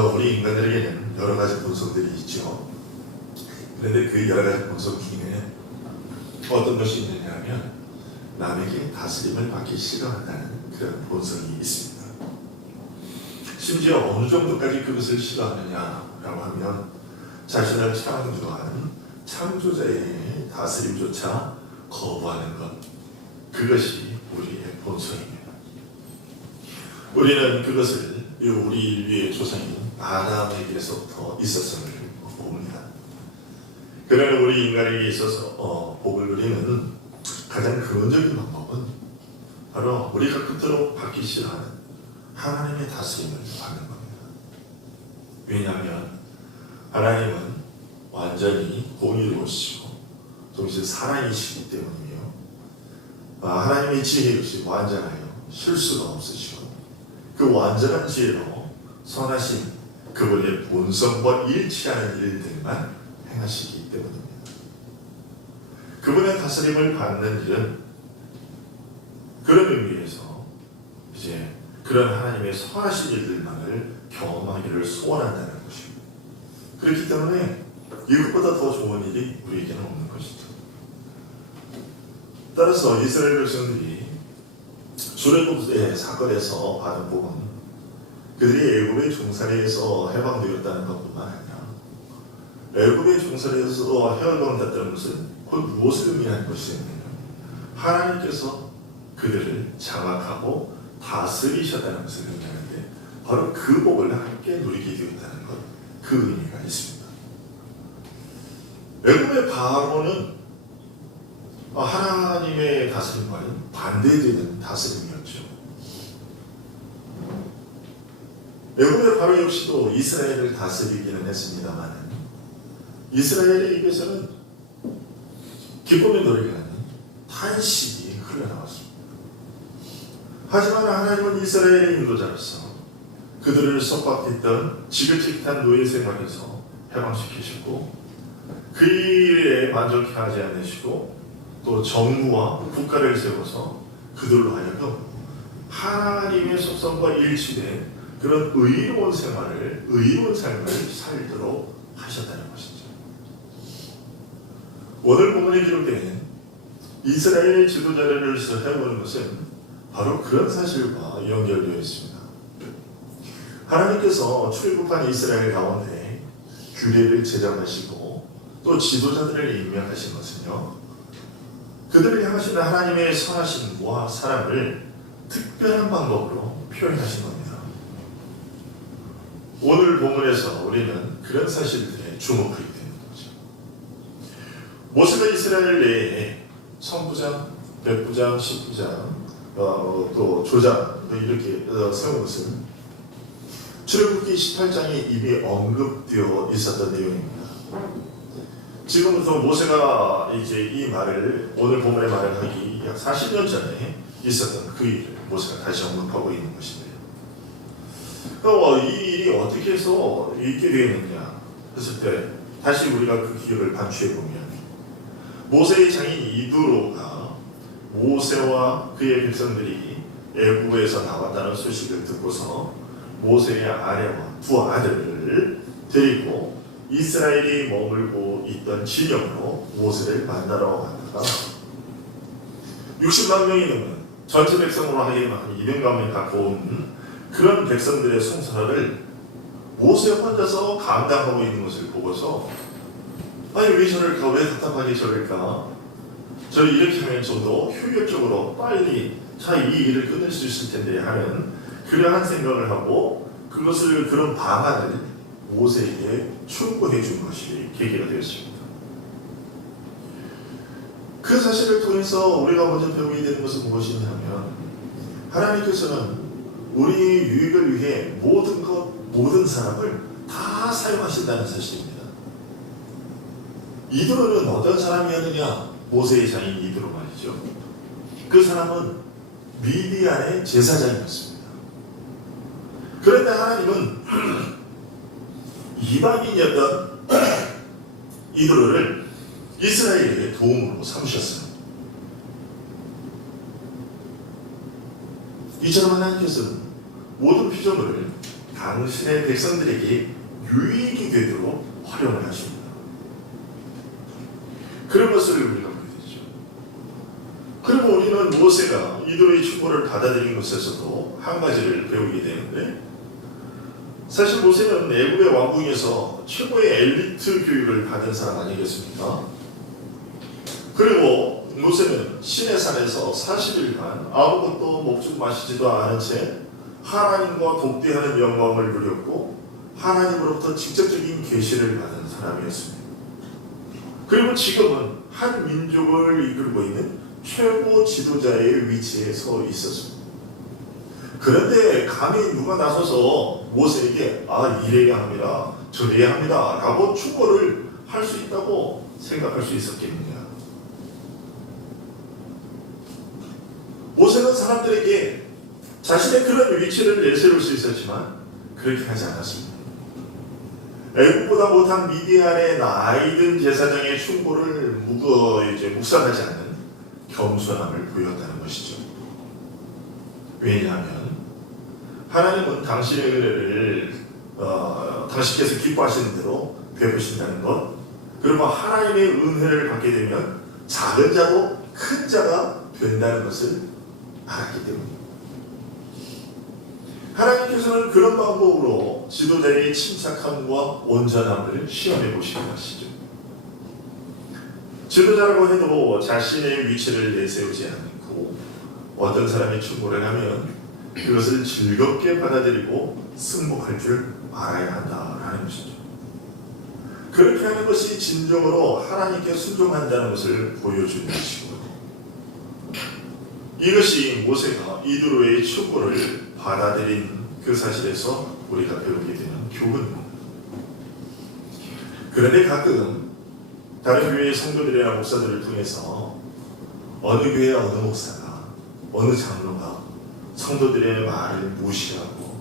우리 인간들에게는 여러 가지 본성들이 있죠. 그런데 그 여러 가지 본성 중에 어떤 것이 있느냐 하면 남에게 다스림을 받기 싫어한다는 그런 본성이 있습니다. 심지어 어느 정도까지 그것을 싫어하느냐라고 하면 자신을 창조한 창조자의 다스림조차 거부하는 것, 그것이 우리의 본성입니다. 우리는 그것을 우리 인류의 조상인 아담에게서부터 있었음을 봅니다. 그러나 우리 인간에게 있어서 복을 누리는 가장 근원적인 방법은 바로 우리가 그토록 받기 싫어하는 하나님의 다스림을 받는 겁니다. 왜냐하면 하나님은 완전히 공의로우시고 동시에 사랑이시기 때문이며 하나님의 지혜로시 완전하여 실수가 없으시고 그 완전한 지혜로 선하신 그분의 본성과 일치하는 일들만 행하시기 때문입니다. 그분의 다스림을 받는 일은 그런 의미에서 이제 그런 하나님의 선하신 일들만을 경험하기를 소원한다는 것입니다. 그렇기 때문에 이것보다 더 좋은 일이 우리에게는 없는 것이죠. 따라서 이스라엘 백성들이 출애굽의 사건에서 받은 복은 그들이 애굽의 종살이에서 해방되었다는 것뿐만 아니라 애굽의 종살이에서 해방됐다는 것은 곧 무엇을 의미하는 것이냐면 하나님께서 그들을 장악하고 다스리셨다는 것을 의미하는데 바로 그 복을 함께 누리게 되었다는 것, 그 의미가 있습니다. 애굽의 바로는 하나님의 다스림과는 반대되는 다스림이었죠. 애굽의 바로 역시도 이스라엘을 다스리기는 했습니다만 이스라엘의 입에서는 기쁨의 노래가 아닌 탄식이 흘러나왔습니다. 하지만 하나님은 이스라엘의 인도자로서 그들을 속박했던 지긋지긋한 노예 생활에서 해방시키시고 그 일에 만족해 하지 않으시고 또 정부와 국가를 세워서 그들로 하여금 하나님의 속성과 일치된 그런 의로운 생활을, 의로운 삶을 살도록 하셨다는 것이죠. 오늘 본문에 기록된 이스라엘의 지도자로서 해오는 것은 바로 그런 사실과 연결되어 있습니다. 하나님께서 출애굽한 이스라엘 가운데 규례를 제정하시고 또 지도자들을 임명하신 것은요, 그들을 향하신 하나님의 선하심과 사랑을 특별한 방법으로 표현하신 겁니다. 오늘 본문에서 우리는 그런 사실들에 주목하게 되는 거죠. 모세가 이스라엘 내에 천부장, 백부장, 십부장, 또 조장 이렇게 세운 것은 출애굽기 18장에 이미 언급되어 있었던 내용입니다. 지금부터 모세가 이제 이 말을 오늘 본문의 말을 하기 약 40년 전에 있었던 그 일을 모세가 다시 언급하고 있는 것인데요. 이 일이 어떻게 해서 있게 되었느냐 했을 때 다시 우리가 그 기억을 반추해 보면 모세의 장인 이두로가 모세와 그의 백성들이 애굽에서 나왔다는 소식을 듣고서 모세의 아내와 두 아들을 데리고 이스라엘이 머물고 있던 진영으로 모세를 만나러 갔다가 60만 명이 넘는 전체 백성으로 하기에는 한 200만 명 가까운 그런 백성들의 송사를 모세 혼자서 감당하고 있는 것을 보고서 아니 왜 저럴까? 왜 답답하게 저럴까? 저를 이렇게 하면 좀 더 효율적으로 빨리 이 일을 끝낼 수 있을 텐데 하는 그러한 생각을 하고 그것을 그런 방안을 모세에게 충고해 준 것이 계기가 되었습니다. 그 사실을 통해서 우리가 먼저 배우게 되는 것은 무엇이냐면 하나님께서는 우리의 유익을 위해 모든 사람을 다 사용하신다는 사실입니다. 이드로는 어떤 사람이었느냐? 모세의 장인 이드로 말이죠. 그 사람은 미디안의 제사장이었습니다. 그런데 하나님은 이방인이었던 이드로를 이스라엘에게 도움으로 삼으셨어요. 이처럼 하나님께서는 모든 피조물을 당신의 백성들에게 유익이 되도록 활용을 하십니다. 그런 것을 우리가 보게 되죠. 그리고 우리는 모세가 이도로의 충고를 받아들인 것에서도 한 가지를 배우게 되는데, 사실 모세는 애굽의 왕궁에서 최고의 엘리트 교육을 받은 사람 아니겠습니까? 그리고 모세는 시내산에서 40일간 아무것도 먹지도 마시지도 않은 채 하나님과 독대하는 영광을 누렸고 하나님으로부터 직접적인 계시를 받은 사람이었습니다. 그리고 지금은 한 민족을 이끌고 있는 최고 지도자의 위치에 서 있었습니다. 그런데 감히 누가 나서서 모세에게 이래야 합니다, 저래야 합니다 라고 충고를 할 수 있다고 생각할 수 있었겠느냐? 모세는 사람들에게 자신의 그런 위치를 내세울 수 있었지만 그렇게 하지 않았습니다. 애국보다 못한 미디안의 나이든 제사장의 충고를 묵살하지 않는 겸손함을 보였다는 것이죠. 왜냐하면 하나님은 당신의 은혜를 당신께서 기뻐하시는 대로 베푸신다는 것, 그리고 하나님의 은혜를 받게 되면 작은 자도 큰 자가 된다는 것을 알았기 때문입니다. 하나님께서는 그런 방법으로 지도자의 침착함과 온전함을 시험해 보시는 것이죠. 지도자라고 해도 자신의 위치를 내세우지 않고 어떤 사람이 충고를 하면 그것을 즐겁게 받아들이고 승복할 줄 알아야 한다라는 것이죠. 그렇게 하는 것이 진정으로 하나님께 순종한다는 것을 보여주는 것이고요. 이것이 모세가 이드로의 충고를 받아들인 그 사실에서 우리가 배우게 되는 교훈입니다. 그런데 가끔 다른 교회의 성도들이나 목사들을 통해서 어느 교회 어느 목사가, 어느 장로가 성도들의 말을 무시하고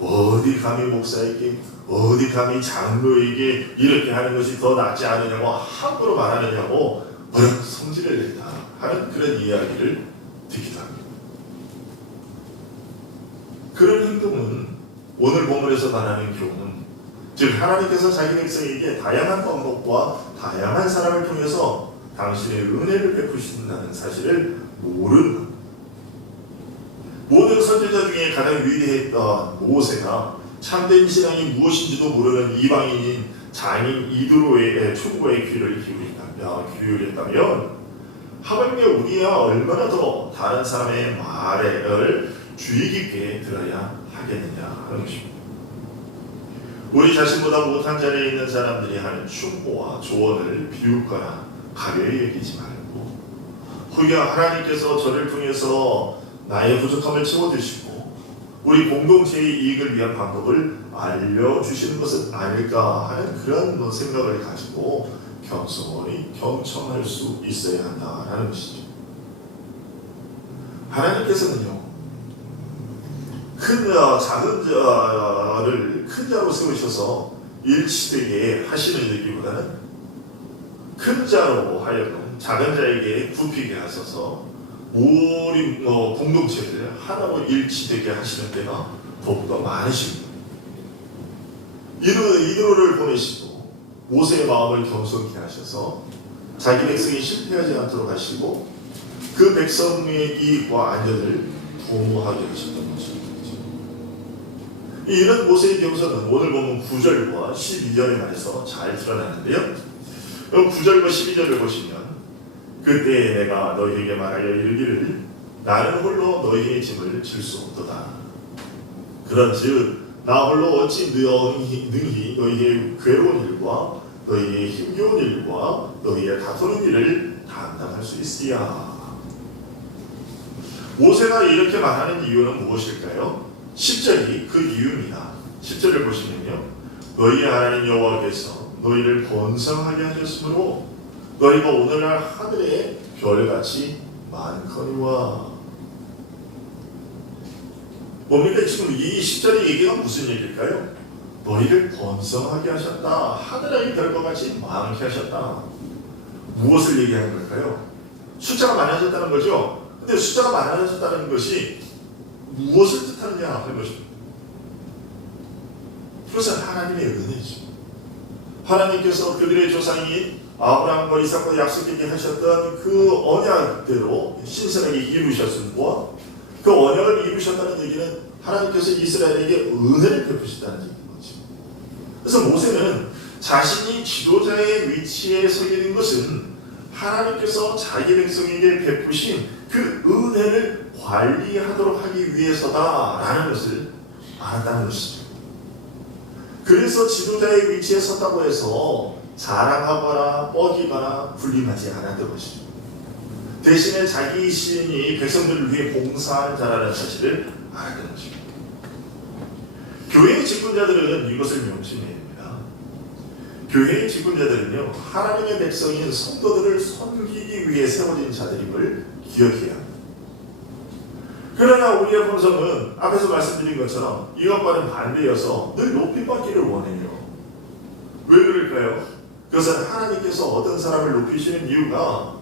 어디 감히 목사에게, 어디 감히 장로에게 이렇게 하는 것이 더 낫지 않느냐고 함부로 말하느냐고 성질을 냈다 하는 그런 이야기를 듣기도 합니다. 그런 행동은 오늘 본문에서 말하는 교훈은, 즉 하나님께서 자기 백성에게 다양한 방법과 다양한 사람을 통해서 당신의 은혜를 베푸신다는 사실을 모르는, 모든 선지자 중에 가장 위대했던 모세가 참된 신앙이 무엇인지도 모르는 이방인인 장인 이드로의 충고의 귀를 기울였다면 하물며 우리야 얼마나 더 다른 사람의 말을 주의 깊게 들어야 하겠느냐 하는 것입니다. 우리 자신보다 못한 자리에 있는 사람들이 하는 충고와 조언을 비웃거나 가벼이 여기지 말고, 오히려 하나님께서 저를 통해서 나의 부족함을 채워주시고 우리 공동체의 이익을 위한 방법을 알려주시는 것은 아닐까 하는 그런 생각을 가지고 겸손히 경청할 수 있어야 한다라는 것이죠. 하나님께서는요, 작은 자를 큰 자로 세우셔서 일치되게 하시는 일기보다는 큰 자로 하여금 작은 자에게 굽히게 하셔서 우리 공동체를 하나로 일치되게 하시는 때가 더욱더 많으십니다. 이드로를 보내시고 모세의 마음을 겸손케 하셔서 자기 백성이 실패하지 않도록 하시고 그 백성의 이익과 안전을 도모하게 하셨던 것입니다. 이런 모세의 경선은 오늘 보면 9절과 12절에 관해서 잘 드러나는데요. 9절과 12절을 보시면 그때 내가 너희에게 말하여 이르기를 나는 홀로 너희의 짐을 질 수 없도다. 그런즉 나 홀로 어찌 능히 너희의 괴로운 일과 너희의 힘겨운 일과 너희의 다투는 일을 감당할 수 있으랴. 모세가 이렇게 말하는 이유는 무엇일까요? 10절이 그 이유입니다. 10절을 보시면요, 너희의 하나님 여호와께서 너희를 번성하게 하셨으므로 너희가 오늘날 하늘의 별같이 많거니와. 뭡니까? 지금 이 10절의 얘기가 무슨 얘기일까요? 너희를 번성하게 하셨다, 하늘의 별과 같이 많게 하셨다. 무엇을 얘기하는 걸까요? 숫자가 많아졌다는 거죠. 근데 숫자가 많아졌다는 것이 무엇을 뜻하느냐 하는 것입니다. 그것은 하나님의 은혜죠. 하나님께서 그들의 조상인 아브라함과 이삭과 약속하게 하셨던 그 언약대로 신실하게 이루셨음과 그 언약을 이루셨다는 얘기는 하나님께서 이스라엘에게 은혜를 베푸셨다는 얘기인 거죠. 그래서 모세는 자신이 지도자의 위치에 서게 된 것은 하나님께서 자기 백성에게 베푸신 그 은혜를 관리하도록 하기 위해서다라는 것을 알았다는 것이죠. 그래서 지도자의 위치에 섰다고 해서 자랑하거나 뻐기거나 군림하지 않았던 것이죠. 대신에 자기 신이 백성들을 위해 봉사한 자라는 사실을 알았던 것입니다. 교회의 직분자들은 이것을 명심해야 됩니다. 교회의 직분자들은요, 하나님의 백성인 성도들을 섬기기 위해 세워진 자들임을 기억해야 합니다. 그러나 우리의 본성은 앞에서 말씀드린 것처럼 이것과는 반대여서 늘 높임받기를 원해요. 왜 그럴까요? 그것은 하나님께서 어떤 사람을 높이시는 이유가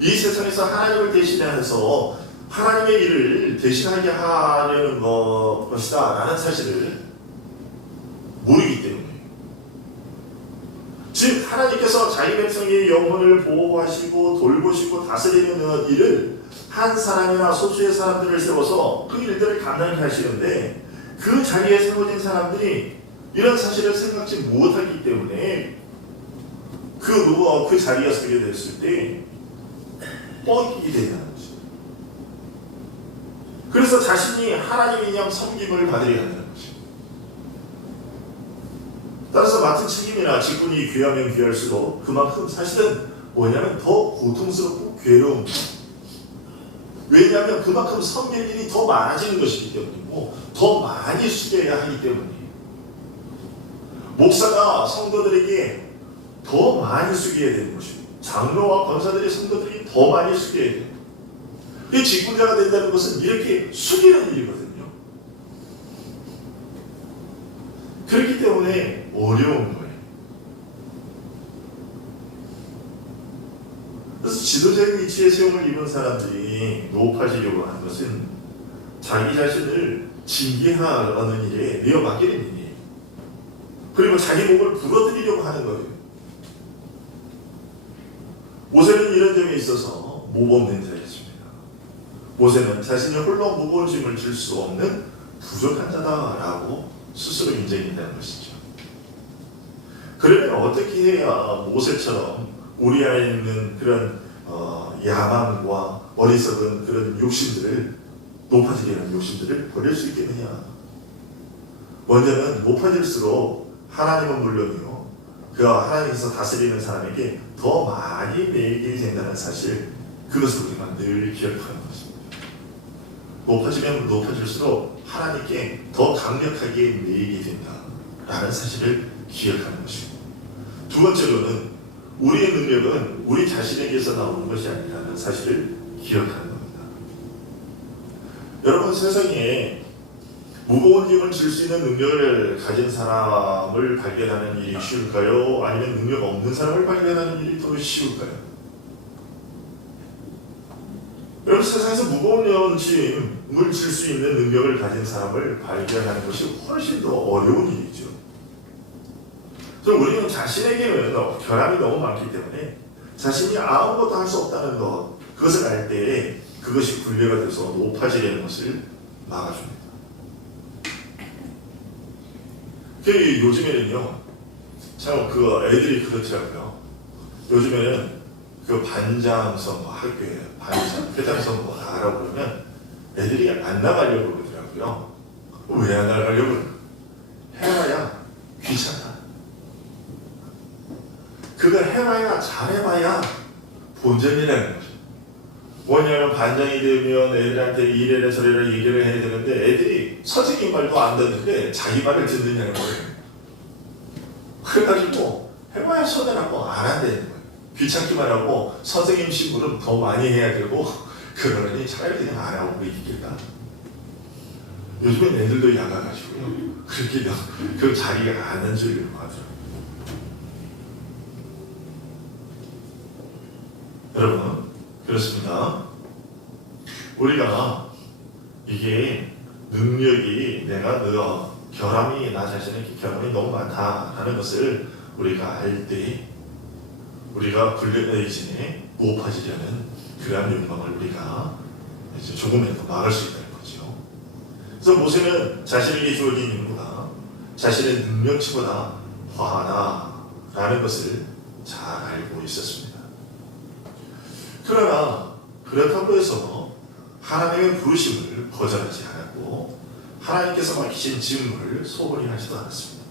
이 세상에서 하나님을 대신해서 하나님의 일을 대신하게 하려는 것이다 라는 사실을 모르기 때문에, 즉 하나님께서 자기 백성의 영혼을 보호하시고 돌보시고 다스리는 일을 한 사람이나 소수의 사람들을 세워서 그 일들을 감당하게 하시는데, 그 자리에 세워진 사람들이 이런 사실을 생각지 못하기 때문에 그 자리에 서게 됐을 때 뻐기게 된다는 것입니다. 그래서 자신이 하나님이냐 섬김을 받으려야 한다는 것입니다. 따라서 맡은 책임이나 직분이 귀하면 귀할수록 그만큼 사실은 뭐냐면 더 고통스럽고 괴로운 거예요. 왜냐하면 그만큼 섬길 일이 더 많아지는 것이기 때문이고 더 많이 숙여야 하기 때문이에요. 목사가 성도들에게 더 많이 숙여야 되는 것입니다. 장로와 권사들의 성도들이 더 많이 숙여야 돼요. 직분자가 된다는 것은 이렇게 숙이는 일이거든요. 그렇기 때문에 어려운 거예요. 그래서 지도자의 위치에 세움을 입은 사람들이 높아지려고 하는 것은 자기 자신을 징계하는 일에 내어맡기는 일이에요. 그리고 자기 목을 부러뜨리려고 하는 거예요. 모세는 이런 점에 있어서 모범된 자였습니다. 모세는 자신이 홀로 무거운 짐을 질 수 없는 부족한 자다라고 스스로 인정했다는 것이죠. 그러면 어떻게 해야 모세처럼 우리 안에 있는 그런 야망과 어리석은 그런 욕심들을, 높아지려는 욕심들을 버릴 수 있겠느냐? 먼저는 높아질수록 하나님은 물론이요, 그 하나님께서 다스리는 사람에게 더 많이 매이게 된다는 사실, 그것을 우리가 늘 기억하는 것입니다. 높아지면 높아질수록 하나님께 더 강력하게 매이게 된다라는 사실을 기억하는 것입니다. 두 번째로는 우리의 능력은 우리 자신에게서 나오는 것이 아니라는 사실을 기억하는 겁니다. 여러분, 세상에 무거운 짐을 질 수 있는 능력을 가진 사람을 발견하는 일이 쉬울까요? 아니면 능력 없는 사람을 발견하는 일이 더 쉬울까요? 여러분, 세상에서 무거운 짐을 질 수 있는 능력을 가진 사람을 발견하는 것이 훨씬 더 어려운 일이죠. 그래서 우리는 자신에게는 결함이 너무 많기 때문에 자신이 아무것도 할 수 없다는 것, 그것을 알 때 그것이 굴레가 돼서 높아지려는 것을 막아줍니다. 요즘에는요, 참 애들이 그렇더라고요. 요즘에는 반장 선거, 학교에 반장, 회장 선거 하라고 그러면 애들이 안 나가려고 그러더라고요. 왜 안 나가려고 그러나? 해봐야 귀찮아. 그거 해봐야 잘해봐야 본전이라는 거죠. 뭐냐면 반장이 되면 애들한테 이래라 저래라 얘기를 해야 되는데 애들이 선생님 말도 안 듣는데 자기 말을 듣느냐는 거예요. 그래가지고 해봐야 손해라고 안 한다는 거예요. 귀찮기만 하고 선생님 신분은 더 많이 해야 되고, 그러니 차라리 그냥 안 하고 있겠다. 요즘엔 애들도 약아가지고요, 그렇게 그 자기가 아는 줄을 하더라고요. 여러분, 그렇습니다. 우리가 이게 능력이 내가 결함이 나 자신의 결함이 너무 많다라는 것을 우리가 알 때 우리가 불의진에 부합하지려는 그러한 욕망을 우리가 이제 조금이라도 막을 수 있다는 거죠. 그래서 모세는 자신에게 주어진 임무가 자신의 능력치보다 과하다라는 것을 잘 알고 있었습니다. 그러나 그렇다고 해서 하나님의 부르심을 거절하지 않았고 하나님께서 맡기신 직무를 소홀히 하지도 않았습니다.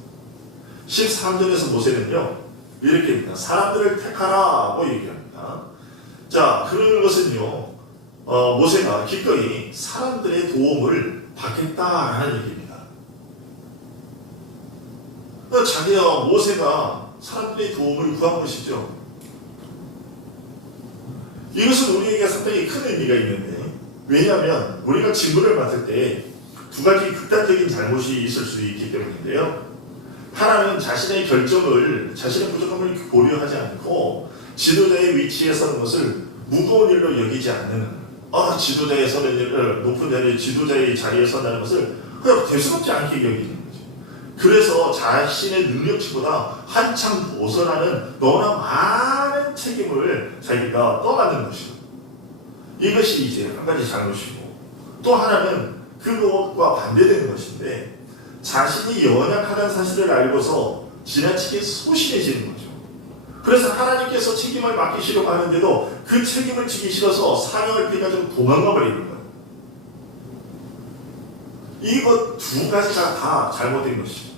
13절에서 모세는요 이렇게 합니다. 사람들을 택하라고 얘기합니다. 자, 그런 것은요 모세가 기꺼이 사람들의 도움을 받겠다라는 얘기입니다. 자기가 모세가 사람들의 도움을 구한 것이죠. 이것은 우리에게 상당히 큰 의미가 있는데, 왜냐하면 우리가 직무를 맡을 때 두 가지 극단적인 잘못이 있을 수 있기 때문인데요. 하나는 자신의 결정을, 자신의 부족함을 고려하지 않고 지도자의 위치에 서는 것을 무거운 일로 여기지 않는, 지도자에 서는 일을, 높은 자리에 지도자의 자리에 선다는 것을 그냥 대수롭지 않게 여기는 거죠. 그래서 자신의 능력치보다 한참 벗어나는 너무나 많은 책임을 자기가 떠받는 것이죠. 이것이 이제 한 가지 잘못이고, 또 하나는 그것과 반대되는 것인데, 자신이 연약하다는 사실을 알고서 지나치게 소심해지는 거죠. 그래서 하나님께서 책임을 맡기시려고 하는데도 그 책임을 지기 싫어서 사명을 피해가지고 도망가 버리는 거예요. 이것 두 가지가 다 잘못된 것이죠.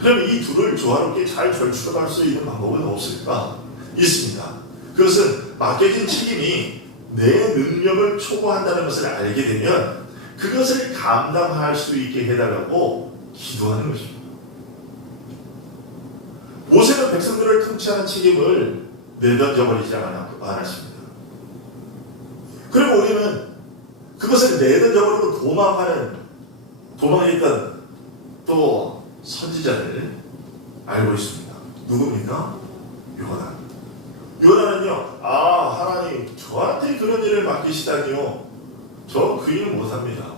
그럼 이 둘을 조화롭게 잘 절충할 수 있는 방법은 없을까? 있습니다. 그것은 맡겨진 책임이 내 능력을 초과한다는 것을 알게 되면 그것을 감당할 수 있게 해달라고 기도하는 것입니다. 모세는 백성들을 통치하는 책임을 내던져버리지 않았습니다. 그리고 우리는 그것을 내던져버리고 도망했던 또 선지자를 알고 있습니다. 누굽니까? 요나는요, 하나님 저한테 그런 일을 맡기시다니요, 저 그 일 못합니다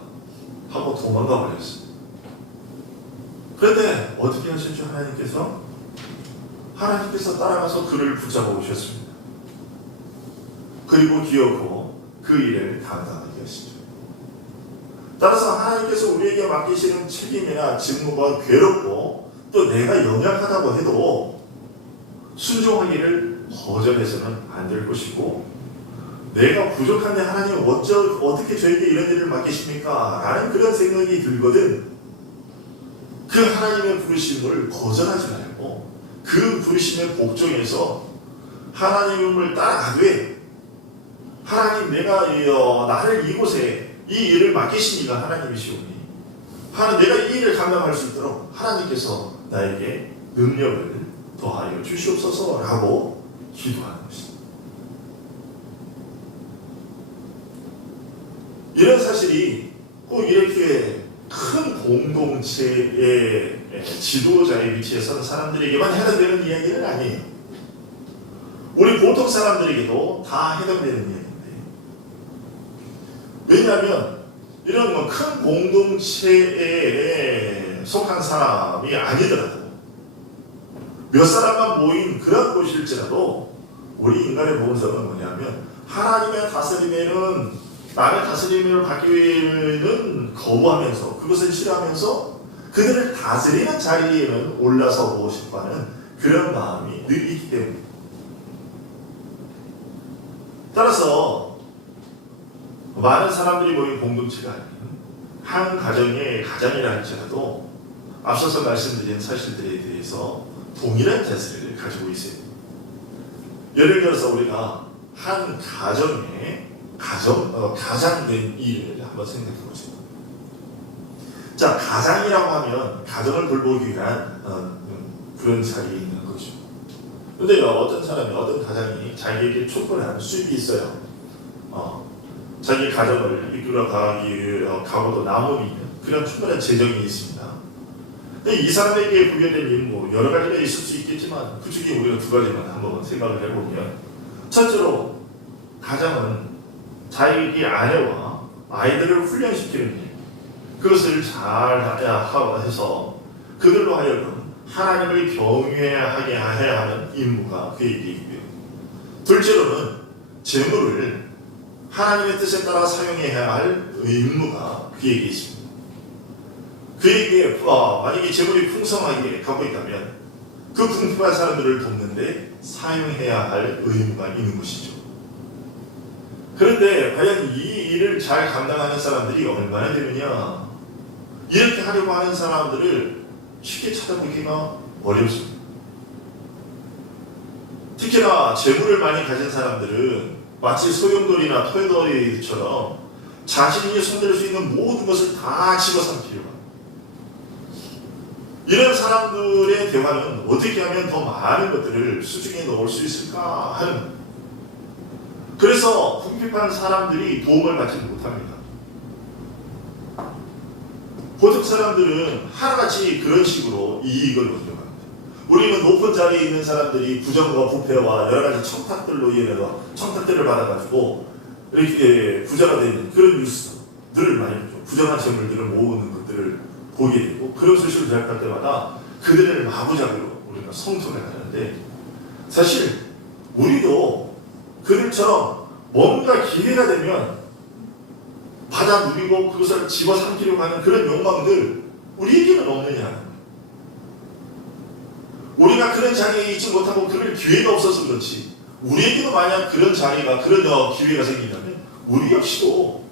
하고 도망가 버렸어요. 그런데 어떻게 하셨죠? 하나님께서 따라가서 그를 붙잡아 오셨습니다. 그리고 기어코 그 일을 감당하게 하시죠. 따라서 하나님께서 우리에게 맡기시는 책임이나 직무가 괴롭고 또 내가 연약하다고 해도 순종하기를 거절해서는 안 될 것이고, 내가 부족한데 하나님 어떻게 저에게 이런 일을 맡기십니까? 라는 그런 생각이 들거든 그 하나님의 부르심을 거절하지 말고 그 부르심의 복종에서 하나님을 따라가되, 하나님 내가 나를 이곳에 이 일을 맡기시니까 하나님이시오니 내가 이 일을 감당할 수 있도록 하나님께서 나에게 능력을 더하여 주시옵소서 라고 기도하는 것입니다. 이런 사실이 꼭 이렇게 큰 공동체의 지도자의 위치에 서는 사람들에게만 해당되는 이야기는 아니에요. 우리 보통 사람들에게도 다 해당되는 이야기인데, 왜냐하면 이런 큰 공동체에 속한 사람이 아니더라도 몇 사람만 모인 그런 곳일지라도 우리 인간의 본성은 뭐냐면, 하나님의 다스림에는, 남의 다스림을 받기에는 거부하면서, 그것을 싫어하면서 그들을 다스리는 자리에는 올라서고 싶어하는 그런 마음이 늘 있기 때문입니다. 따라서 많은 사람들이 모인 공동체가 아닌 한 가정의 가장이라 할지라도 앞서서 말씀드린 사실들에 대해서 동일한 자세를 가지고 있어요. 예를 들어서 우리가 한 가정의 가장된 일을 한번 생각해 보세요. 자, 가장이라고 하면 가정을 돌보기 위한 그런 자리에 있는 거죠. 근데 어떤 가장이 자기에게 촉구하는 수입이 있어요. 자기 가정을 이끌어가고도 남음이 있는 그런 충분한 재정이 있습니다. 근데 이 사람에게 부여된 임무 여러 가지가 있을 수 있겠지만, 그 중에 우리가 두 가지만 한번 생각을 해보면, 첫째로 가장은 자기 아내와 아이들을 훈련시키는 일, 그것을 잘 해서 그들로 하여금 하나님을 경외하게 해야 하는 임무가 그에게 있고요. 둘째로는 재물을 하나님의 뜻에 따라 사용해야 할 임무가 그에게 있습니다. 그에게 만약에 재물이 풍성하게 갖고 있다면 그 풍부한 사람들을 돕는데 사용해야 할 의무가 있는 것이죠. 그런데 과연 이 일을 잘 감당하는 사람들이 얼마나 되느냐? 이렇게 하려고 하는 사람들을 쉽게 찾아보기가 어렵습니다. 특히나 재물을 많이 가진 사람들은 마치 소용돌이나 토요돌이처럼 자신이 손댈 수 있는 모든 것을 다 집어삼키려고 합니다. 이런 사람들의 대화는 어떻게 하면 더 많은 것들을 수중에 넣을 수 있을까 하는, 그래서 궁핍한 사람들이 도움을 받지 못합니다. 보통 사람들은 하나같이 그런 식으로 이익을 얻으려고 합니다. 우리는 높은 자리에 있는 사람들이 부정과 부패와 여러 가지 청탁들로 인해서 청탁들을 받아가지고 이렇게 부자가 되는 그런 뉴스들을 많이 보죠. 부정한 재물들을 모으는 것들을 보게 되고, 그런 소식을 접할 때마다 그들을 마구잡이로 우리가 성토를 하는데, 사실 우리도 그들처럼 뭔가 기회가 되면 받아 누리고 그것을 집어삼키려고 하는 그런 욕망들 우리에게는 없느냐? 우리가 그런 자리에 있지 못하고 그럴 기회가 없어서 그렇지, 우리에게도 만약 그런 자리가, 그런 기회가 생기면 우리 역시도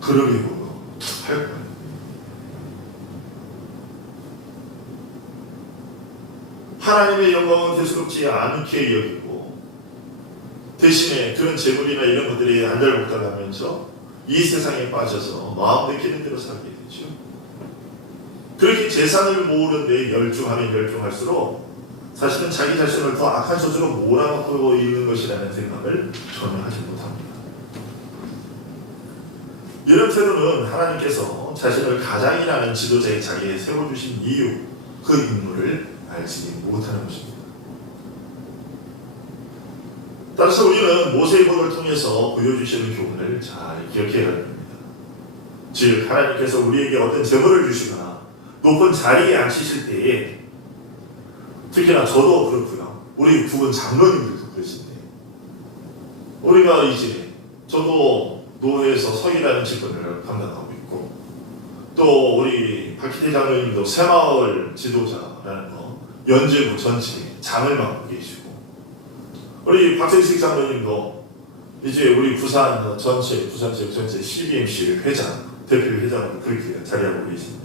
그러려고 할 거예요. 하나님의 영광은 대수롭지 않게 여기고, 대신에 그런 재물이나 이런 것들이 안달복달하면서 이 세상에 빠져서 마음 내키는 대로 살게 되죠. 그렇게 재산을 모으는 데 열중하면 열중할수록 사실은 자기 자신을 더 악한 소재로 몰아넣고 있는 것이라는 생각을 전혀 하지 못합니다. 이런 태도는 하나님께서 자신을 가장이라는 지도자의 자리에 세워주신 이유, 그 인물을 알지 못하는 것입니다. 따라서 우리는 모세의 본을 통해서 보여주시는 교훈을 잘 기억해야 합니다. 즉, 하나님께서 우리에게 어떤 재물을 주시거나 높은 자리에 앉히실 때에, 특히나 저도 그렇고요, 우리 부분 장로님들도 그러신데, 우리가 이제 저도 노회에서 서기라는 직분을 감당하고 있고, 또 우리 박희태 장로님도 새마을 지도자라는 거 연제부 전체 장을 맡고 계시고, 우리 박재식 장로님도 이제 우리 부산 지역 전체 CBMC 회장, 대표 회장으로 그렇게 자리하고 계신데,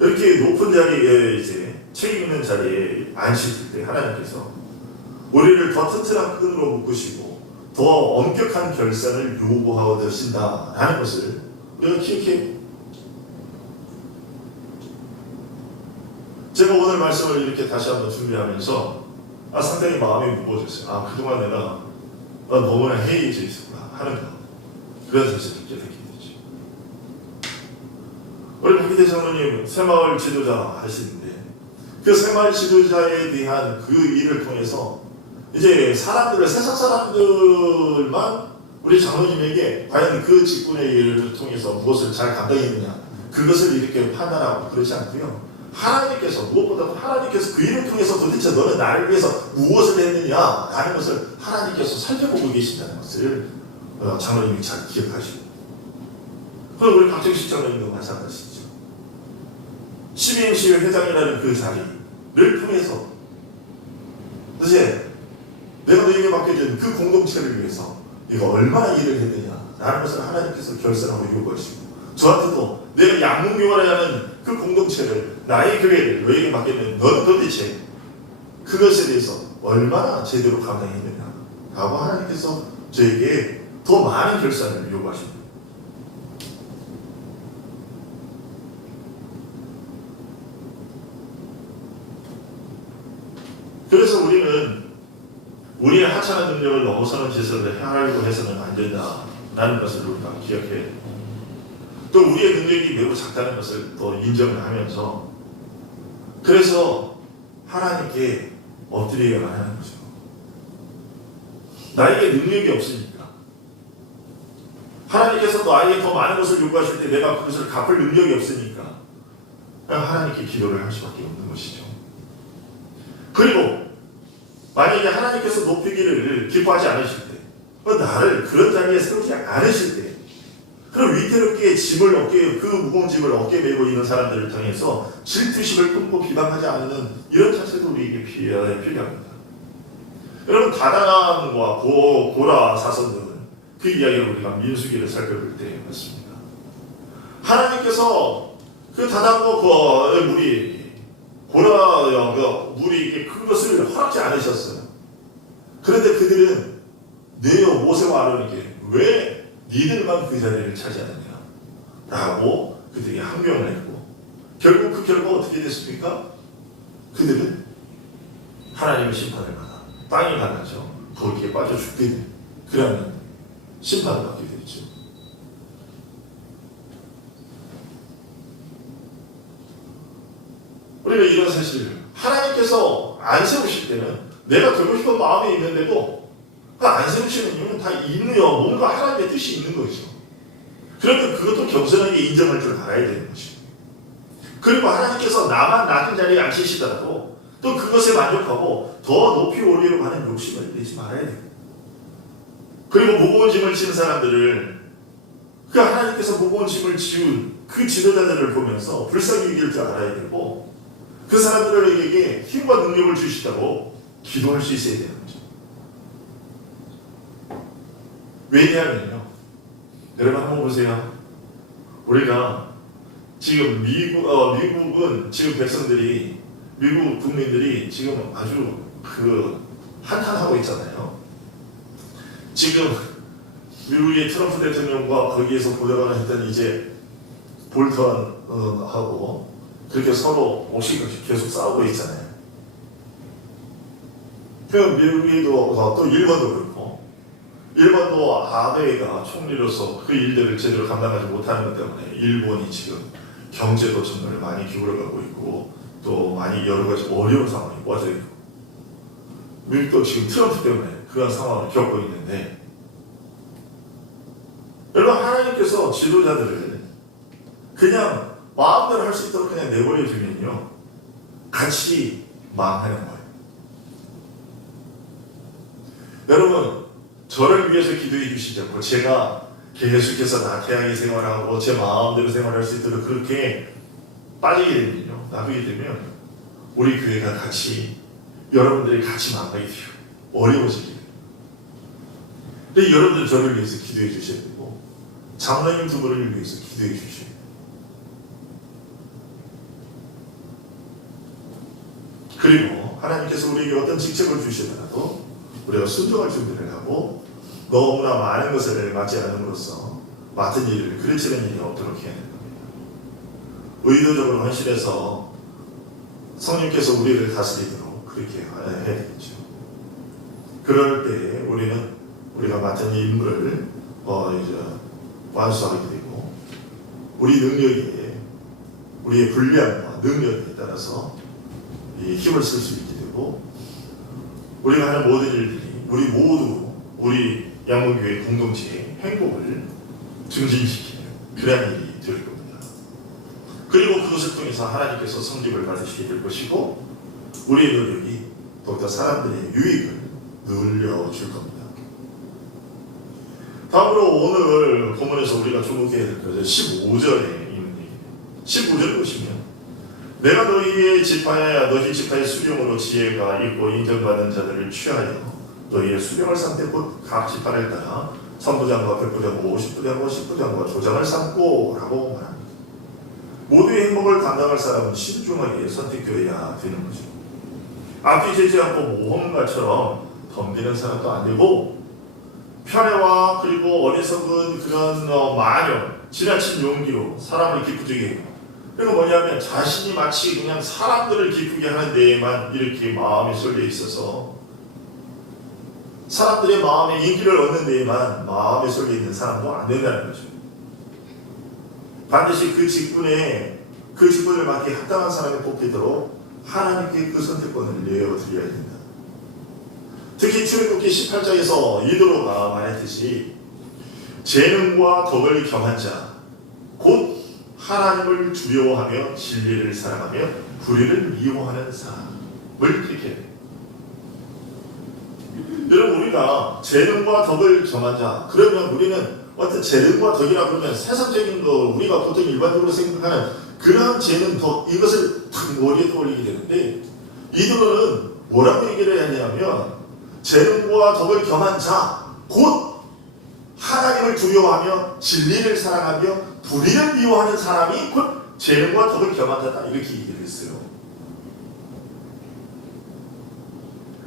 이렇게 높은 자리에 이제 책임 있는 자리에 앉으실 때 하나님께서 우리를 더 튼튼한 끈으로 묶으시고 더 엄격한 결산을 요구하신다라는 것을 우리가 기억해. 제가 오늘 말씀을 이렇게 다시 한번 준비하면서 상당히 마음이 무거워졌어요. 그동안 내가 너무나 해이해져 있었구나 하는 거, 그런 사실을 깨닫게 되죠. 우리 박희대 장로님 새마을 지도자 하시는데, 그 새마을 지도자에 대한 그 일을 통해서 이제 세상 사람들만 우리 장로님에게 과연 그 직분의 일을 통해서 무엇을 잘 감당했느냐, 그것을 이렇게 판단하고 그러지 않고요, 하나님께서, 무엇보다도 하나님께서 그 일을 통해서 도대체 너는 나를 위해서 무엇을 했느냐 라는 것을 하나님께서 살펴보고 계신다는 것을 장로님이 잘 기억하시고, 그럼 우리 박정식 장로님도 마찬가지죠. CBMC 회장이라는 그 자리를 통해서 이제 내가 너에게 맡겨진 그 공동체를 위해서 네가 얼마나 일을 했느냐 라는 것을 하나님께서 결산하고 요구하시고, 저한테도 내가 양문교회라는 그 공동체를, 나의 교회를 너에게 맡겼는데 너는 도대체 그것에 대해서 얼마나 제대로 감당했느냐 라고 하나님께서 저에게 더 많은 결산을 요구하십니다. 그래서 우리는 우리의 하찮은 능력을 넘어서는 짓을 하려고 해서는 안 된다라는 것을 우리가 기억해야 됩니다. 또 우리의 능력이 매우 작다는 것을 또 인정을 하면서, 그래서 하나님께 엎드려야만 하는 거죠. 나에게 능력이 없으니까, 하나님께서 나에게 더 많은 것을 요구하실 때 내가 그것을 갚을 능력이 없으니까 그냥 하나님께 기도를 할 수밖에 없는 것이죠. 그리고 만약에 하나님께서 높이기를 기뻐하지 않으실 때, 나를 그런 자리에 세우지 않으실 때, 그럼 위태롭게 짐을 그 무거운 짐을 어깨에 메고 있는 사람들을 통해서 질투심을 품고 비방하지 않는 이런 자세도 우리에게 필요합니다. 여러분, 다단과 고라 사선들은 그 이야기를 우리가 민수기를 살펴볼 때 봤습니다. 하나님께서 그 다단과 그 물이 고라 물이 그것을 허락지 않으셨어요. 그런데 그들은 네요 모세와 아론에게 왜 니들만 그 자리를 차지하느냐 라고 그들이 항명을 했고, 결국 그 결과가 어떻게 됐습니까? 그들은 하나님의 심판을 받아 땅이 갈라져 거기에 빠져 죽게 돼. 그러면 심판을 받게 되죠. 우리가 이런 사실, 하나님께서 안 세우실 때는 내가 되고 싶은 마음이 있는데도 안 세우시는 이유는 다 있네요. 뭔가 하나님의 뜻이 있는 거죠. 그러면 그것도 겸손하게 인정할 줄 알아야 되는 것이고, 그리고 하나님께서 나만 낮은 자리에 앉히시더라도 또 그것에 만족하고 더 높이 올리려고 하는 욕심을 내지 말아야 돼요. 그리고 무거운 짐을 지는 사람들을, 그 하나님께서 무거운 짐을 지운 그 지도자들을 보면서 불쌍히 여길 줄 알아야 되고, 그 사람들에게 힘과 능력을 주시다고 기도할 수 있어야 되는 거죠. 왜냐하면요, 여러분 한번 보세요. 우리가 지금 미국은 지금 백성들이, 미국 국민들이 지금 아주 한탄하고 있잖아요. 지금 미국의 트럼프 대통령과 거기에서 보좌관을 했던 이제 볼턴하고 그렇게 서로 옥시각시 계속 싸우고 있잖아요. 그 미국에도 또 일본도 그렇고, 일본도 아베가 총리로서 그 일들을 제대로 감당하지 못하는 것 때문에 일본이 지금 경제도 정말 많이 기울어가고 있고 또 많이 여러 가지 어려운 상황이 빠져 있고, 미국도 지금 트럼프 때문에 그런 상황을 겪고 있는데, 여러분 하나님께서 지도자들을 그냥 마음대로 할 수 있도록 그냥 내버려 두면요 같이 망하는 거예요. 여러분, 저를 위해서 기도해 주시지 않고 제가 계속해서 나태하게 생활하고 제 마음대로 생활할 수 있도록 그렇게 빠지게 되면요, 놔두게 되면 우리 교회가 같이, 여러분들이 같이 망하게 돼요. 어려워지게 돼요. 근데 여러분들 저를 위해서 기도해 주셔야 되고, 장로님 두 분을 위해서 기도해 주셔야 돼요. 그리고 하나님께서 우리에게 어떤 직책을 주시더라도 우리가 순종할 준비를 하고 너무나 많은 것을 맡지 않음으로써 맡은 일을 그르치는 일이 없도록 해야 되는 겁니다. 의도적으로 헌신해서 성령께서 우리를 다스리도록 그렇게 해야 되겠죠. 그럴 때 우리가 맡은 임무를 완수하게 되고, 우리 능력에, 우리의 분량과 능력에 따라서 이 힘을 쓸 수 있게 되고, 우리가 하는 모든 일들이 우리 양문교회 공동체의 행복을 증진시키는 그런 일이 될 겁니다. 그리고 그것을 통해서 하나님께서 성립을 받으시게 될 것이고, 우리의 노력이 더욱더 사람들의 유익을 늘려줄 겁니다. 다음으로 오늘 본문에서 우리가 주목해야 될 것은 15절에 있는 얘기입니다. 15절을 보시면, 내가 너희 지파의 수령으로 지혜가 있고 인정받은 자들을 취하여 너희의 수령을 삼되 곧 각 지파를 따라 선부장과 백부장과 50부장과 10부장과 조장을 삼고 라고 말합니다. 모두의 행복을 감당할 사람은 신중하게 선택되어야 되는 거죠. 앞뒤 재지 않고 모험가처럼 덤비는 사람도 안 되고, 편애와 그리고 어리석은 그런 마녀, 지나친 용기로 사람을 기쁘게 해요. 그러니까 뭐냐면 자신이 마치 그냥 사람들을 기쁘게 하는 데에만 이렇게 마음이 쏠려 있어서, 사람들의 마음에 인기를 얻는 데에만 마음이 쏠려 있는 사람도 안 된다는 거죠. 반드시 그 직분을 맡기 합당한 사람이 뽑히도록 하나님께 그 선택권을 내어드려야 된다. 특히 출애굽기 18장에서 이도로가 말했듯이 재능과 덕을 겸한 자, 곧 하나님을 두려워하며 진리를 사랑하며 불의를 미워하는 사람을 택해야 돼요. 여러분, 우리가 재능과 덕을 겸한 자, 그러면 우리는 어떤 재능과 덕이라 그러면 세상적인 거, 우리가 보통 일반적으로 생각하는 그러한 재능, 덕, 이것을 탁 머리에 떠올리게 되는데, 이들은 뭐라고 얘기를 하냐면 재능과 덕을 겸한 자, 곧 하나님을 두려워하며 진리를 사랑하며 불의를 미워하는 사람이 곧 재능과 덕을 겸한 자다, 이렇게 얘기를 했어요.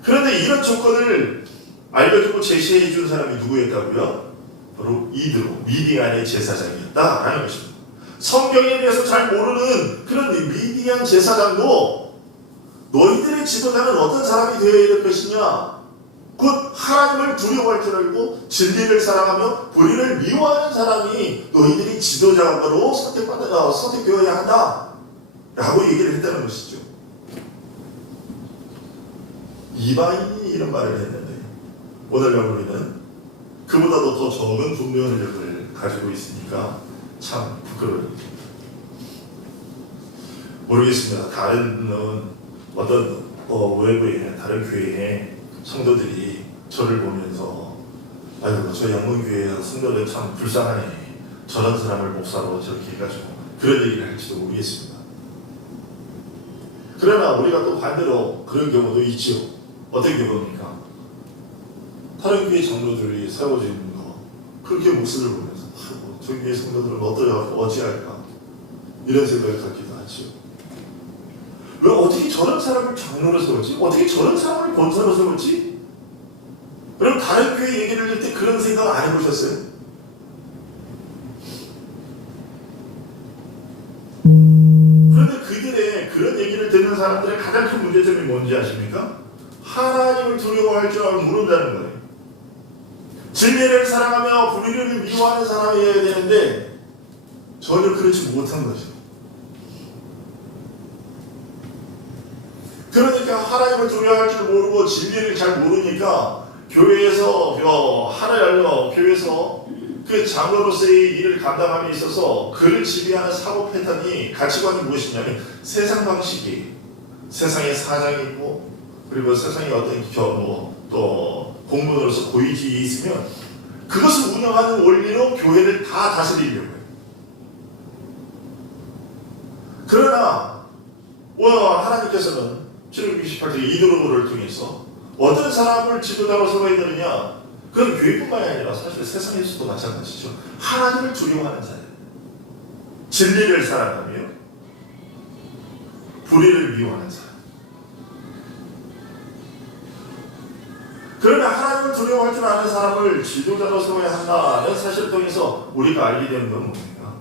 그런데 이런 조건을 알려주고 제시해 준 사람이 누구였다고요? 바로 이드로, 미디안의 제사장이었다라는 것입니다. 성경에 대해서 잘 모르는 그런 미디안 제사장도 너희들의 지도자는 어떤 사람이 되어야 될 것이냐? 곧 하나님을 두려워할 줄 알고 진리를 사랑하며 불의를 미워하는 사람이 너희들이 지도자로 선택되어야 한다 라고 얘기를 했다는 것이죠. 이방인이 이런 말을 했는데 오늘날 우리는 그보다도 더 적은 분별력을 가지고 있으니까 참 부끄러워요. 모르겠습니다. 다른 어떤 외부의 다른 교회의 성도들이 저를 보면서 아유, 저 양문교회 성도들 참 불쌍하네, 저런 사람을 목사로 저렇게 해가지고 그런 얘기를 할지도 모르겠습니다. 그러나 우리가 또 반대로 그런 경우도 있죠. 어떤 경우입니까? 다른 교회 장로들이 세워지는 거, 그렇게 목사를 보면서 아이고, 저 교회 성도들은 어찌할까 이런 생각을 갖기도 하죠. 왜 어떻게 저런 사람을 장로로 세웠지? 어떻게 저런 사람을 권사로 세웠지? 여러분, 다른 교회 얘기를 들 때 그런 생각 안 해보셨어요? 그런데 그들의 그런 얘기를 듣는 사람들의 가장 큰 문제점이 뭔지 아십니까? 하나님을 두려워할 줄 모른다는 거예요. 진리를 사랑하며 불의를 미워하는 사람이어야 되는데 전혀 그렇지 못한 거죠. 그러니까 하나님을 두려워할 줄 모르고 진리를 잘 모르니까 교회에서 교회에서 그 장로로서의 일을 감당함에 있어서 그를 지배하는 사고 패턴이, 가치관이 무엇이냐면 세상 방식이, 세상의 사장이 있고 그리고 세상의 어떤 또 공무원으로서 고위직이 있으면 그것을 운영하는 원리로 교회를 다 다스리려고 해요. 그러나 하나님께서는 출애굽기 18장 이드로를 통해서 어떤 사람을 지도자로 세워야 되느냐, 그건 교회뿐만이 아니라 사실 세상에서도 마찬가지죠. 하나님을 두려워하는 자예요. 진리를 사랑하며 불의를 미워하는 사람. 그러나 하나님을 두려워할 줄 아는 사람을 지도자로 세워야 한다는 사실을 통해서 우리가 알게 되는 건 뭡니까?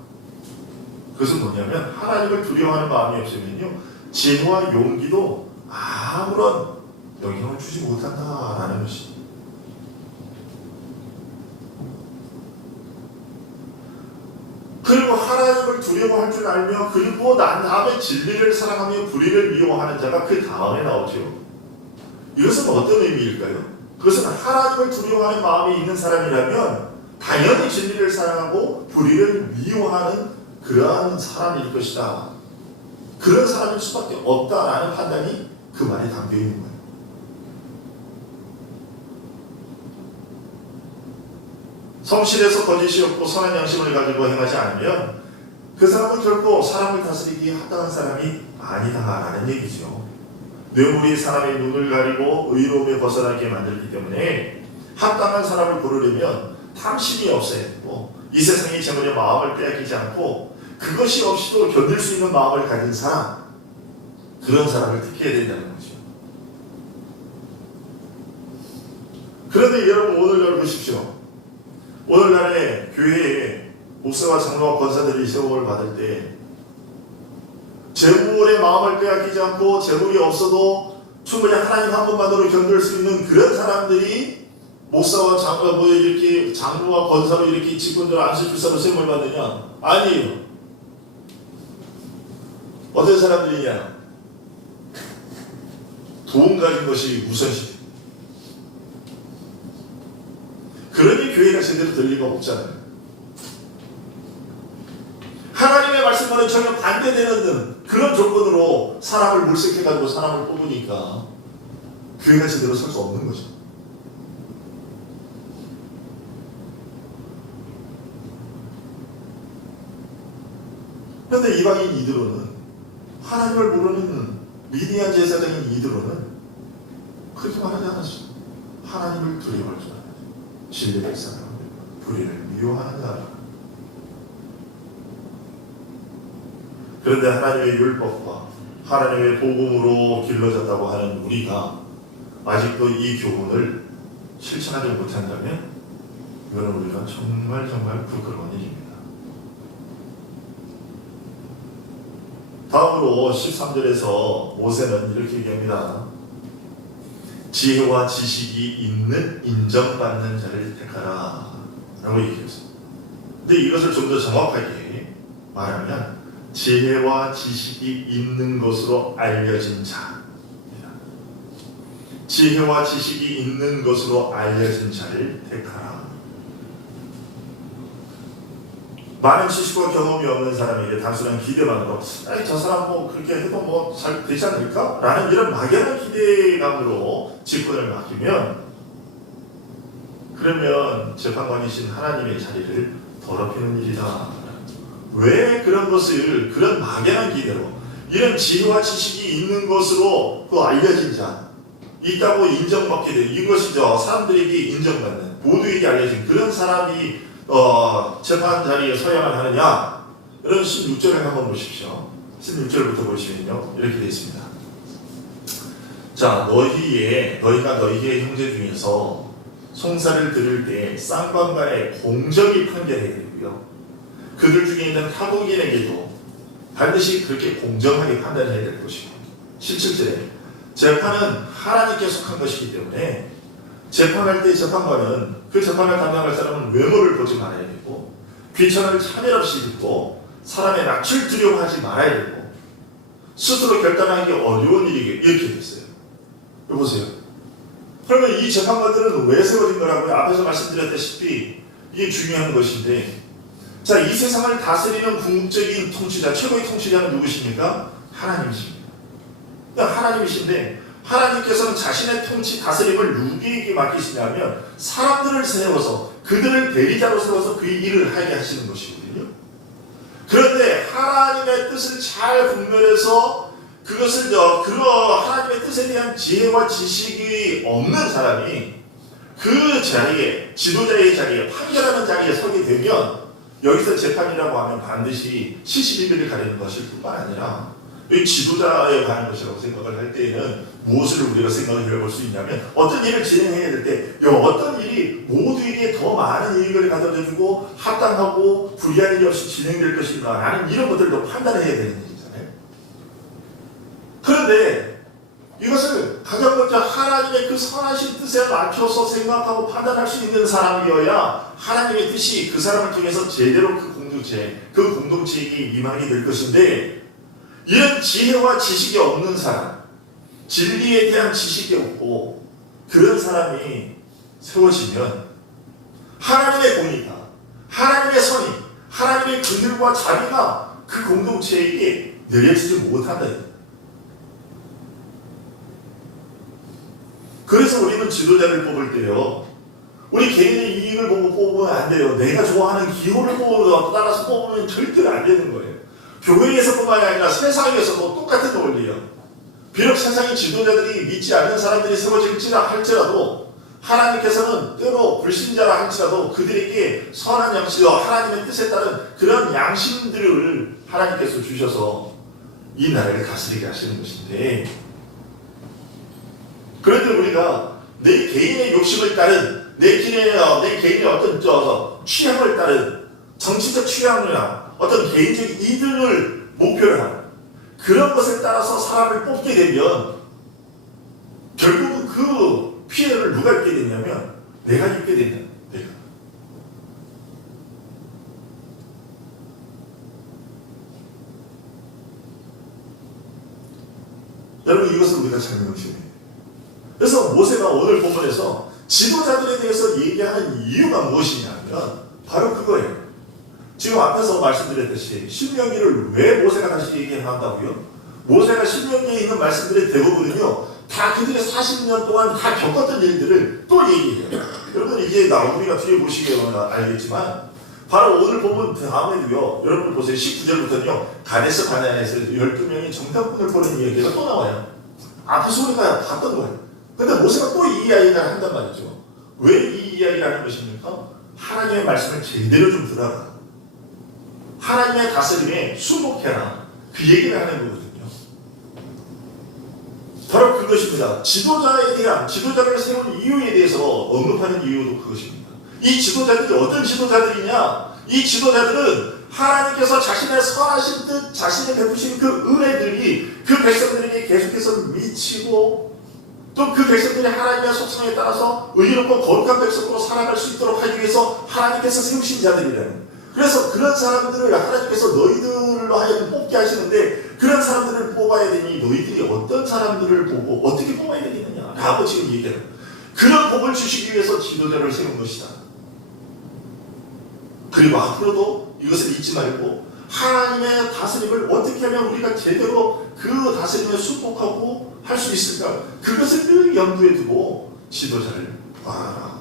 그것은 뭐냐면 하나님을 두려워하는 마음이 없으면요, 진화와 용기도 아무런 영향을 주지 못한다라는 것입니다. 그리고 하나님을 두려워할 줄 알며 그리고 난 다음에 진리를 사랑하며 불의를 미워하는 자가 그 다음에 나오죠. 이것은 어떤 의미일까요? 그것은 하나님을 두려워하는 마음이 있는 사람이라면 당연히 진리를 사랑하고 불의를 미워하는 그러한 사람일 것이다. 그런 사람일 수밖에 없다라는 판단이 그 말에 담겨 있는 거예요. 성실해서 거짓이 없고 선한 양심을 가지고 행하지 않으면 그 사람은 결코 사람을 다스리기에 합당한 사람이 아니다라는 얘기죠. 뇌물이 사람의 눈을 가리고 의로움에 벗어나게 만들기 때문에 합당한 사람을 고르려면 탐심이 없어야 되고 이 세상의 재물에 마음을 빼앗기지 않고 그것이 없이도 견딜 수 있는 마음을 가진 사람, 그런 사람을 택해야 된다는 거죠. 그런데 여러분, 오늘날 보십시오. 오늘날의 교회에 목사와 장로와 권사들이 세움을 받을 때 재물의 마음을 빼앗기지 않고 재물이 없어도 충분히 하나님 한 분만으로 견딜 수 있는 그런 사람들이 목사와 장로와 권사로 이렇게 직분들을 안수주사로 세움을 받느냐? 아니에요. 어떤 사람들이냐? 돈 가진 것이 우선시. 그러니 교회가 제대로 될 리가 없잖아요. 가지고는 전혀 반대되는 그런 조건으로 사람을 물색해가지고 사람을 뽑으니까 교회가 제대로 설 수 없는 거죠. 그런데 이방인 이드로는, 하나님을 모르는 미디안 제사장인 이드로는 그렇게 말하지 않았어요. 하나님을 두려워할 줄 알아요. 진리 백성을 불의를 미워하는 자라. 그런데 하나님의 율법과 하나님의 복음으로 길러졌다고 하는 우리가 아직도 이 교훈을 실천하지 못한다면 이거는 우리가 정말 부끄러운 일입니다. 다음으로 13절에서 모세는 이렇게 얘기합니다. 지혜와 지식이 있는 인정받는 자를 택하라 라고 얘기했어요. 근데 이것을 좀 더 정확하게 말하면 지혜와 지식이 있는 것으로 알려진 자, 지혜와 지식이 있는 것으로 알려진 자를 택하라. 많은 지식과 경험이 없는 사람에게 단순한 기대만으로 저 사람 뭐 그렇게 해도 뭐 잘 되지 않을까? 라는 이런 막연한 기대감으로 직분을 맡기면, 그러면 재판관이신 하나님의 자리를 더럽히는 일이다. 왜 그런 것을 그런 막연한 기대로, 이런 지혜와 지식이 있는 것으로 또 알려진 자, 있다고 인정받게 된, 이것이죠. 사람들에게 인정받는, 모두에게 알려진 그런 사람이 재판 자리에 서야만 하느냐? 이런 16절을 한번 보십시오. 16절부터 보시면요, 이렇게 되어 있습니다. 자, 너희가 너희의 형제 중에서 송사를 들을 때 쌍방과의 공정히 판결해야 되고요. 그들 중에 있는 타국인에게도 반드시 그렇게 공정하게 판단해야 될 것이고, 17절에 재판은 하나님께 속한 것이기 때문에 재판할 때 재판관은 그 재판을 담당할 사람은 외모를 보지 말아야 되고, 귀천을 차별 없이 듣고, 사람의 낯을 두려워하지 말아야 되고, 스스로 결단하기 어려운 일이 이렇게 됐어요. 이거 보세요. 그러면 이 재판관들은 왜 세워진 거라고요? 앞에서 말씀드렸다시피 이게 중요한 것인데, 자, 이 세상을 다스리는 궁극적인 통치자, 최고의 통치자는 누구십니까? 하나님이십니다. 그러니까 하나님이신데, 하나님께서는 자신의 통치 다스림을 누구에게 맡기시냐면 사람들을 세워서, 그들을 대리자로 세워서 그 일을 하게 하시는 것이거든요. 그런데 하나님의 뜻을 잘 분별해서 그것을 하나님의 뜻에 대한 지혜와 지식이 없는 사람이 그 자리에, 지도자의 자리에, 판결하는 자리에 서게 되면, 여기서 재판이라고 하면 반드시 72일을 가리는 것일 뿐만 아니라 이 지도자에 관한 것이라고 생각을 할 때에는 무엇을 우리가 생각을 해볼 수 있냐면, 어떤 일을 진행해야 될 때 어떤 일이 모두에게 더 많은 이익을 가져다주고 합당하고 불리한 일이 없이 진행될 것인가 라는 이런 것들도 판단해야 되는 일이잖아요. 그런데 이것을 가장 먼저 하나님의 그 선하신 뜻에 맞춰서 생각하고 판단할 수 있는 사람이어야 하나님의 뜻이 그 사람을 통해서 제대로 그 공동체에게 임하게 될 것인데, 이런 지혜와 지식이 없는 사람, 진리에 대한 지식이 없고 그런 사람이 세워지면 하나님의 공의가, 하나님의 선이, 하나님의 그늘과 자비가 그 공동체에게 내려지지 못한다. 그래서 우리는 지도자를 뽑을 때요, 우리 개인의 이익을 보고 뽑으면 안 돼요. 내가 좋아하는 기호를 보고 따라서 뽑으면 절대로 안 되는 거예요. 교회에서뿐만이 아니라 세상에서도 똑같은 원리예요. 비록 세상의 지도자들이 믿지 않는 사람들이 세워질지라 할지라도, 하나님께서는 때로 불신자라 할지라도 그들에게 선한 양심과 하나님의 뜻에 따른 그런 양심들을 하나님께서 주셔서 이 나라를 다스리게 하시는 것인데, 그런데 우리가 내 개인의 욕심을 따른, 내 개인의 어떤 취향을 따른, 정치적 취향이나 어떤 개인적 이득을 목표로 하는 그런 것을 따라서 사람을 뽑게 되면 결국은 그 피해를 누가 입게 되냐면 내가 입게 된다. 내가. 여러분, 이것을 우리가 잘 명심해야 돼요. 그래서 모세가 오늘 본문에서 지도자들에 대해서 얘기하는 이유가 무엇이냐면 바로 그거예요. 지금 앞에서 말씀드렸듯이 신명기를 왜 모세가 다시 얘기한다고요? 모세가 신명기에 있는 말씀들의 대부분은요, 다 그들의 40년 동안 다 겪었던 일들을 또 얘기해요. 여러분 이게 우리가 뒤에 보시면 알겠지만 바로 오늘 보면 다음에도요, 여러분 보세요. 19절부터는요, 가데스 바네아에서 12명이 정탐꾼을 보낸 이야기가 또 나와요. 앞에서 우리가 봤던 거예요. 근데 모세가 또 이 이야기를 한단 말이죠. 왜 이 이야기를 하는 것입니까? 하나님의 말씀을 제대로 좀 들어라. 하나님의 다스림에 순복해라. 그 얘기를 하는 거거든요. 바로 그것입니다. 지도자를 세운 이유에 대해서 언급하는 이유도 그것입니다. 이 지도자들이 어떤 지도자들이냐? 이 지도자들은 하나님께서 자신의 선하신 뜻, 자신의 베푸신 그 은혜들이 그 백성들에게 계속해서 미치고 또 그 백성들이 하나님의 속성에 따라서 의롭고 거룩한 백성으로 살아갈 수 있도록 하기 위해서 하나님께서 세우신 자들이라는. 그래서 그런 사람들을 하나님께서 너희들로 하여금 뽑게 하시는데 그런 사람들을 뽑아야 되니 너희들이 어떤 사람들을 보고 어떻게 뽑아야 되겠느냐 라고 지금 얘기해요. 그런 복을 주시기 위해서 지도자를 세운 것이다. 그리고 앞으로도 이것을 잊지 말고 하나님의 다스림을 어떻게 하면 우리가 제대로 그 다스림에 순복하고 할 수 있을까? 그것을 늘 염두에 두고 지도자를 봐라.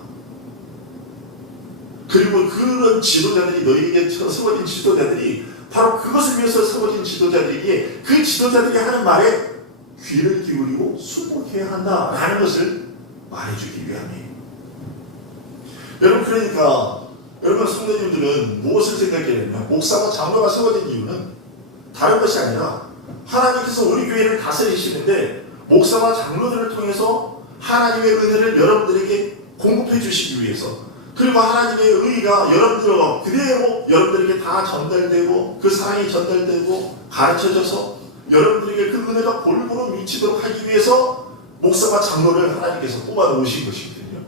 그리고 그런 지도자들이 너희에게 세워진 지도자들이 바로 그것을 위해서 세워진 지도자들에게 그 지도자들이 하는 말에 귀를 기울이고 순복해야 한다라는 것을 말해주기 위함이에요. 여러분 그러니까 여러분 성도님들은 무엇을 생각해야 되냐? 목사와 장로가 세워진 이유는 다른 것이 아니라 하나님께서 우리 교회를 다스리시는데 목사와 장로들을 통해서 하나님의 은혜를 여러분들에게 공급해 주시기 위해서 그리고 하나님의 의가 여러분들과 그대로 여러분들에게 다 전달되고 그 사랑이 전달되고 가르쳐져서 여러분들에게 그 은혜가 골고루 미치도록 하기 위해서 목사와 장로를 하나님께서 뽑아 놓으신 것이거든요.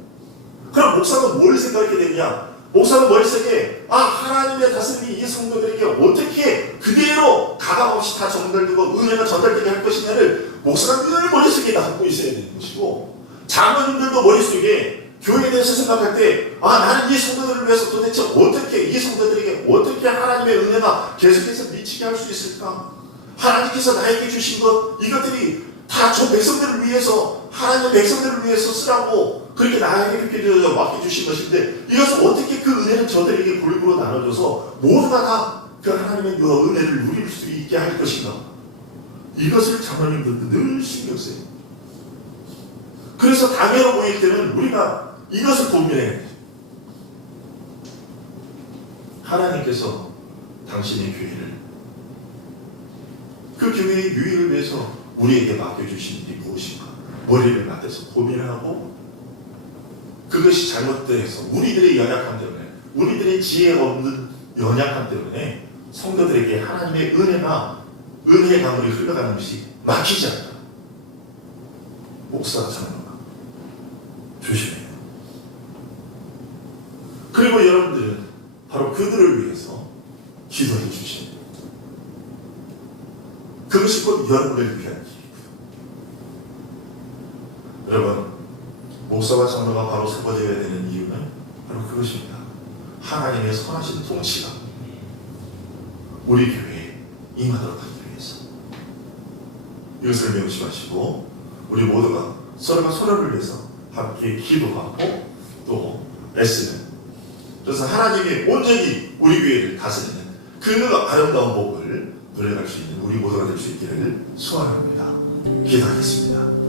그럼 목사가 뭘 생각하게 되냐? 목사는 머릿속에 하나님의 다스림이 이 성도들에게 어떻게 그대로 가감없이 다 전달되고 은혜가 전달되게 할 것이냐를 목사가 늘 머릿속에 담고 있어야 되는 것이고 장로님들도 머릿속에 교회에 대해서 생각할 때 나는 이 성도들을 위해서 도대체 어떻게 이 성도들에게 어떻게 하나님의 은혜가 계속해서 미치게 할 수 있을까? 하나님께서 나에게 주신 것 이것들이 다 저 백성들을 위해서 하나님의 백성들을 위해서 쓰라고 그렇게 나에게 그렇게 맡겨주신 것인데 이것을 어떻게 그 은혜를 저들에게 골고루 나눠줘서 모두가 다 그 하나님의 그 은혜를 누릴 수 있게 할 것인가? 이것을 장로님들도 늘 신경 써요. 그래서 당회로 모일 때는 우리가 이것을 고민해야 돼요. 하나님께서 당신의 교회를 그 교회의 유익을 위해서 우리에게 맡겨주신 일이 무엇인가? 머리를 맞대서 고민하고 그것이 잘못돼서 우리들의 연약함 때문에 우리들의 지혜가 없는 연약함 때문에 성도들에게 하나님의 은혜의 강물이 흘러가는 것이 막히지 않다. 목사가 장로가 조심해요. 그리고 여러분들은 바로 그들을 위해서 기도해 주시는 거예요. 그것이 곧 여러분을 위한 길이고요. 여러분 목사와 장로가 바로 세워져야 되는 이유는 바로 그것입니다. 하나님의 선하신 통치가 우리 교회에 임하도록 하기 위해서 이것을 명심하시고 우리 모두가 서로가 서로를 위해서 함께 기도하고 또 애쓰는 그래서 하나님이 온전히 우리 교회를 다스리는 그 아름다운 복을 누려갈 수 있는 우리 모두가 될 수 있기를 소원합니다. 기도하겠습니다.